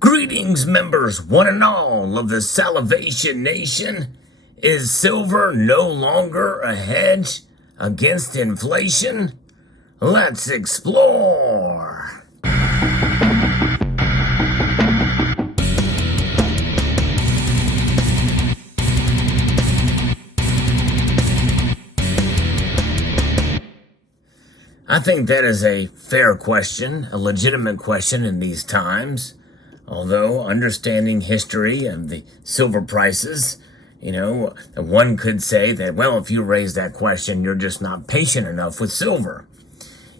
Greetings, members, one and all of the Salivation Nation. Is silver no longer a hedge against inflation? Let's explore. I think that is a fair question, a legitimate question in these times. Although understanding history of the silver prices, one could say that, well, if you raise that question, you're just not patient enough with silver.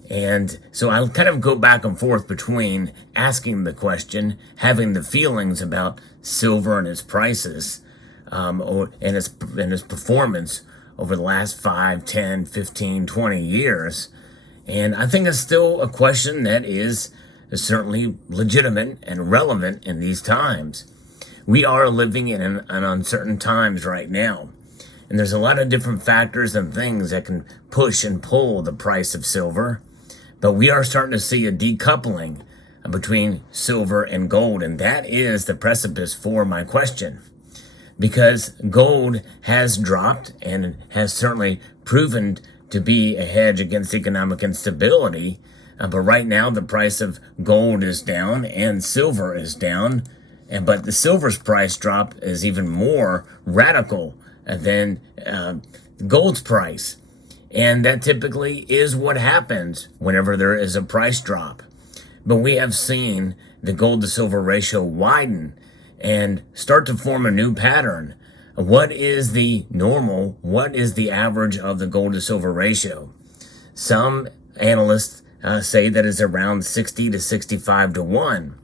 And so I'll kind of go back and forth between asking the question, having the feelings about silver and its prices, and its performance over the last 5, 10, 15, 20 years. And I think it's still a question that is certainly legitimate and relevant in these times. We are living in an uncertain times right now. And there's a lot of different factors and things that can push and pull the price of silver. But we are starting to see a decoupling between silver and gold. And that is the precipice for my question. Because gold has dropped and has certainly proven to be a hedge against economic instability. But right now, the price of gold is down and silver is down. But the silver's price drop is even more radical than gold's price. And that typically is what happens whenever there is a price drop. But we have seen the gold to silver ratio widen and start to form a new pattern. What is the normal? What is the average of the gold to silver ratio? Some analysts say that it's around 60 to 65 to 1,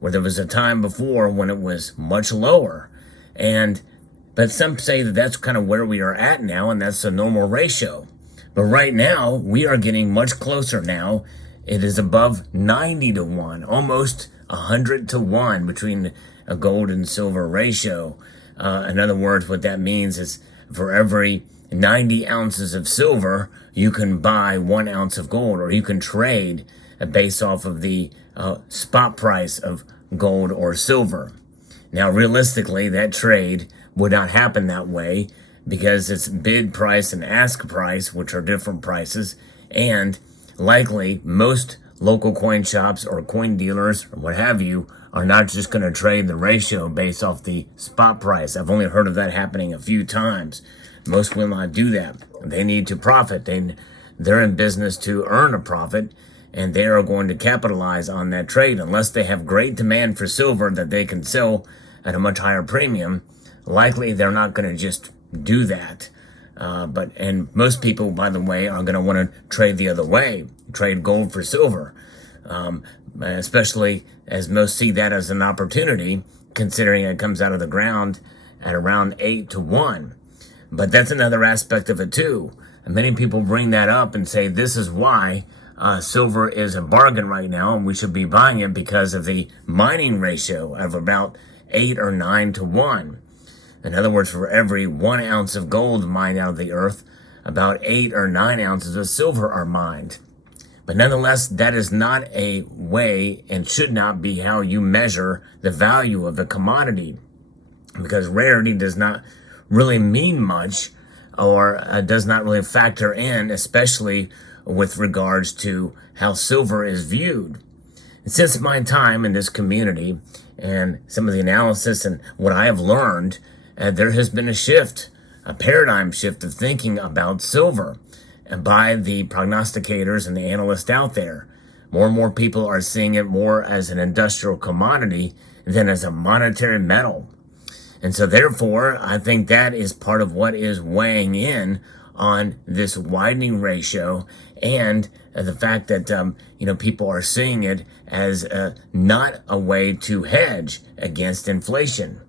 where there was a time before when it was much lower. But some say that that's kind of where we are at now, and that's the normal ratio. But right now, we are getting much closer now. It is above 90 to 1, almost 100 to 1 between a gold and silver ratio. In other words, what that means is for every 90 ounces of silver, you can buy 1 ounce of gold, or you can trade based off of the spot price of gold or silver. Now, realistically, that trade would not happen that way because it's bid price and ask price, which are different prices, and likely most local coin shops or coin dealers or what have you are not just going to trade the ratio based off the spot price. I've only heard of that happening a few times. Most will not do that. They need to profit. They're in business to earn a profit, and they are going to capitalize on that trade. Unless they have great demand for silver that they can sell at a much higher premium, likely they're not going to just do that. And most people, by the way, are going to want to trade the other way, trade gold for silver, especially as most see that as an opportunity, considering it comes out of the ground at around 8 to 1. But that's another aspect of it too. And many people bring that up and say this is why silver is a bargain right now, and we should be buying it because of the mining ratio of about 8 or 9 to 1. In other words, for every 1 ounce of gold mined out of the earth, about 8 or 9 ounces of silver are mined. But nonetheless, that is not a way and should not be how you measure the value of a commodity, because rarity does not really mean much, or does not really factor in, especially with regards to how silver is viewed. And since my time in this community and some of the analysis and what I have learned, there has been a shift, a paradigm shift of thinking about silver by the prognosticators and the analysts out there. More and more people are seeing it more as an industrial commodity than as a monetary metal. And so therefore, I think that is part of what is weighing in on this widening ratio, and the fact that, people are seeing it as not a way to hedge against inflation,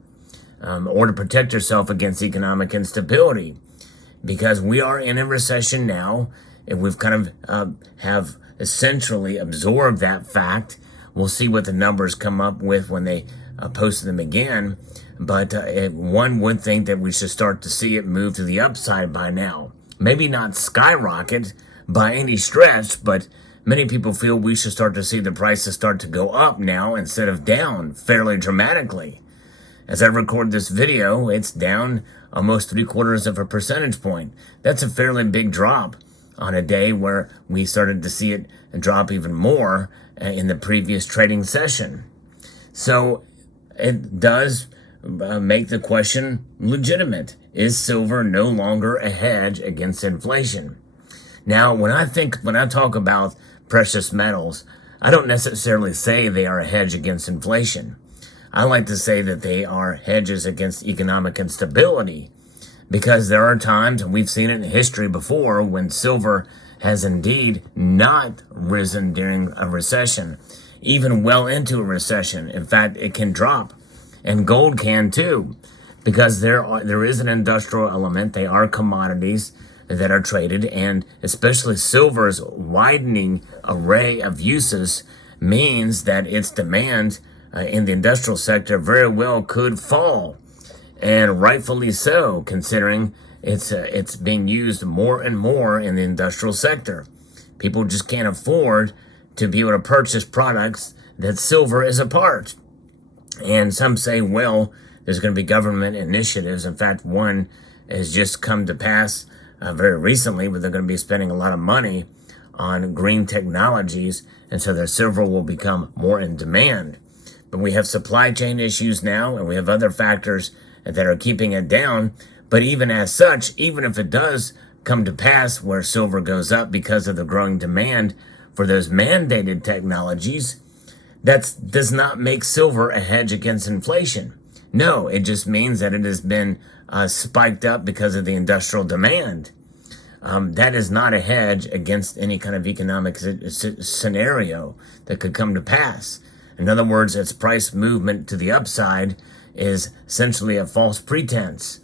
or to protect yourself against economic instability. Because we are in a recession now, and we've kind of have essentially absorbed that fact. We'll see what the numbers come up with when they post them again. But one would think that we should start to see it move to the upside by now. Maybe not skyrocket by any stretch, but many people feel we should start to see the prices start to go up now instead of down fairly dramatically. As I record this video, it's down almost 0.75 of a percentage point. That's a fairly big drop on a day where we started to see it drop even more in the previous trading session. So it does make the question legitimate. Is silver no longer a hedge against inflation? Now, when I talk about precious metals, I don't necessarily say they are a hedge against inflation. I like to say that they are hedges against economic instability, because there are times, and we've seen it in history before, when silver has indeed not risen during a recession, even well into a recession. In fact, it can drop, and gold can too, because there is an industrial element. They are commodities that are traded, and especially silver's widening array of uses means that its demand in the industrial sector very well could fall, and rightfully so, considering it's being used more and more in the industrial sector. People just can't afford to be able to purchase products that silver is a part. And some say, well, there's going to be government initiatives. In fact, one has just come to pass very recently, where they're going to be spending a lot of money on green technologies, and so their silver will become more in demand. But we have supply chain issues now, and we have other factors that are keeping it down. But even as such, even if it does come to pass where silver goes up because of the growing demand for those mandated technologies, that does not make silver a hedge against inflation. No, it just means that it has been spiked up because of the industrial demand. That is not a hedge against any kind of economic scenario that could come to pass. In other words, its price movement to the upside is essentially a false pretense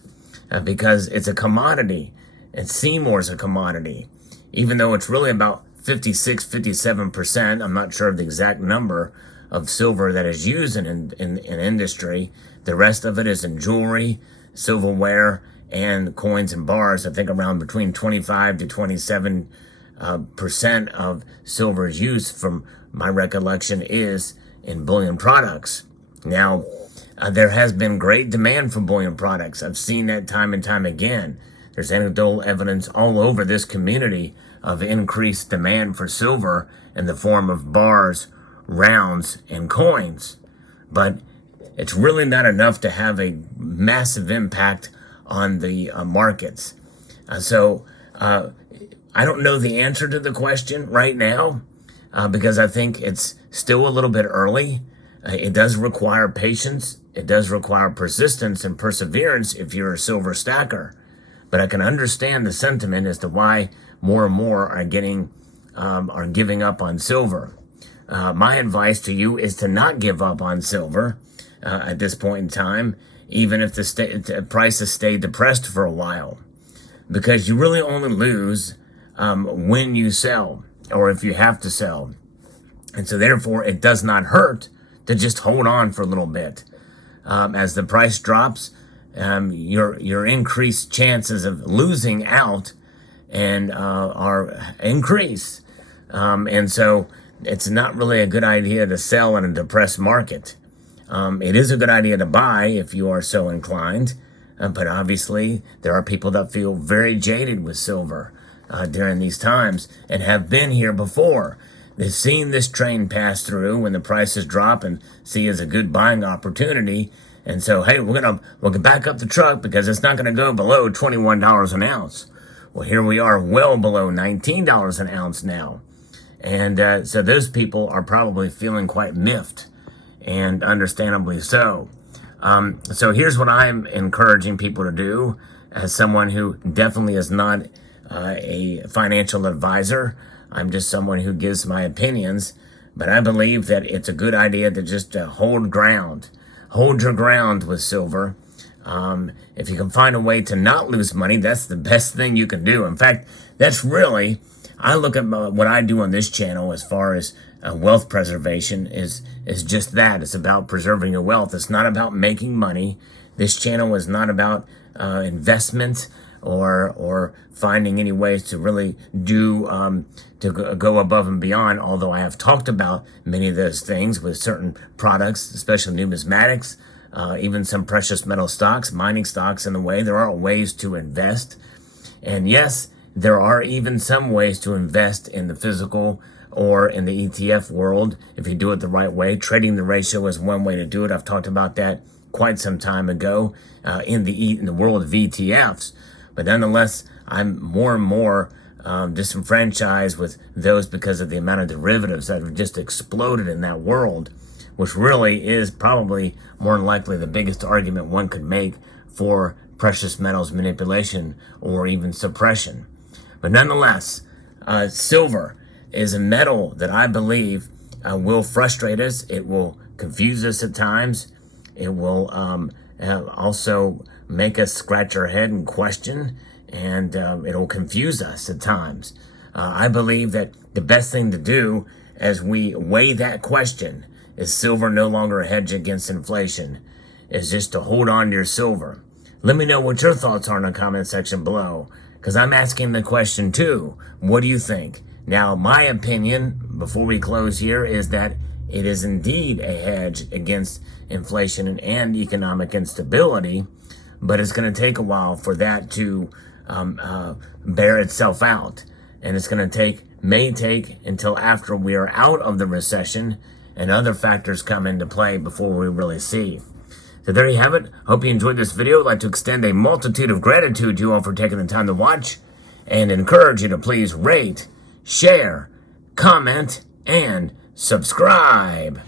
because it's a commodity. And Seymour's a commodity. Even though it's really about 56, 57%, I'm not sure of the exact number of silver that is used in industry. The rest of it is in jewelry, silverware, and coins and bars. I think around between 25 to 27% of silver's use, from my recollection, is in bullion products. Now, there has been great demand for bullion products. I've seen that time and time again. There's anecdotal evidence all over this community of increased demand for silver in the form of bars, rounds, and coins. But it's really not enough to have a massive impact on the markets. So I don't know the answer to the question right now because I think it's still a little bit early. It does require patience. It does require persistence and perseverance if you're a silver stacker. But I can understand the sentiment as to why more and more are giving up on silver. My advice to you is to not give up on silver at this point in time, even if the prices stay depressed for a while, because you really only lose when you sell, or if you have to sell. And so therefore, it does not hurt to just hold on for a little bit. As the price drops, your increased chances of losing out and are increased. And so it's not really a good idea to sell in a depressed market. It is a good idea to buy if you are so inclined, but obviously there are people that feel very jaded with silver during these times and have been here before. They've seen this train pass through when the prices drop and see it as a good buying opportunity. And so, hey, we'll back up the truck because it's not going to go below $21 an ounce. Well, here we are well below $19 an ounce now. And so those people are probably feeling quite miffed, and understandably so. So here's what I'm encouraging people to do as someone who definitely is not a financial advisor. I'm just someone who gives my opinions, but I believe that it's a good idea to just hold ground. Hold your ground with silver. If you can find a way to not lose money, that's the best thing you can do. In fact, that's really, I look at what I do on this channel as far as wealth preservation is just that. It's about preserving your wealth. It's not about making money. This channel is not about investment or finding any ways to really do to go above and beyond. Although I have talked about many of those things with certain products, especially numismatics, even some precious metal stocks, mining stocks in the way. There are ways to invest. And yes, there are even some ways to invest in the physical or in the ETF world if you do it the right way. Trading the ratio is one way to do it. I've talked about that quite some time ago in the world of ETFs. But nonetheless, I'm more and more disenfranchised with those because of the amount of derivatives that have just exploded in that world, which really is probably more than likely the biggest argument one could make for precious metals manipulation or even suppression. But nonetheless, silver is a metal that I believe will frustrate us. It will confuse us at times. It will also make us scratch our head and question, and it'll confuse us at times. I believe that the best thing to do as we weigh that question, is silver no longer a hedge against inflation, is just to hold on to your silver. Let me know what your thoughts are in the comment section below, because I'm asking the question too. What do you think? Now, my opinion, before we close here, is that it is indeed a hedge against inflation and economic instability, but it's going to take a while for that to bear itself out. And it's going to may take until after we are out of the recession and other factors come into play before we really see. So there you have it. Hope you enjoyed this video. I'd like to extend a multitude of gratitude to you all for taking the time to watch, and encourage you to please rate, share, comment, and subscribe.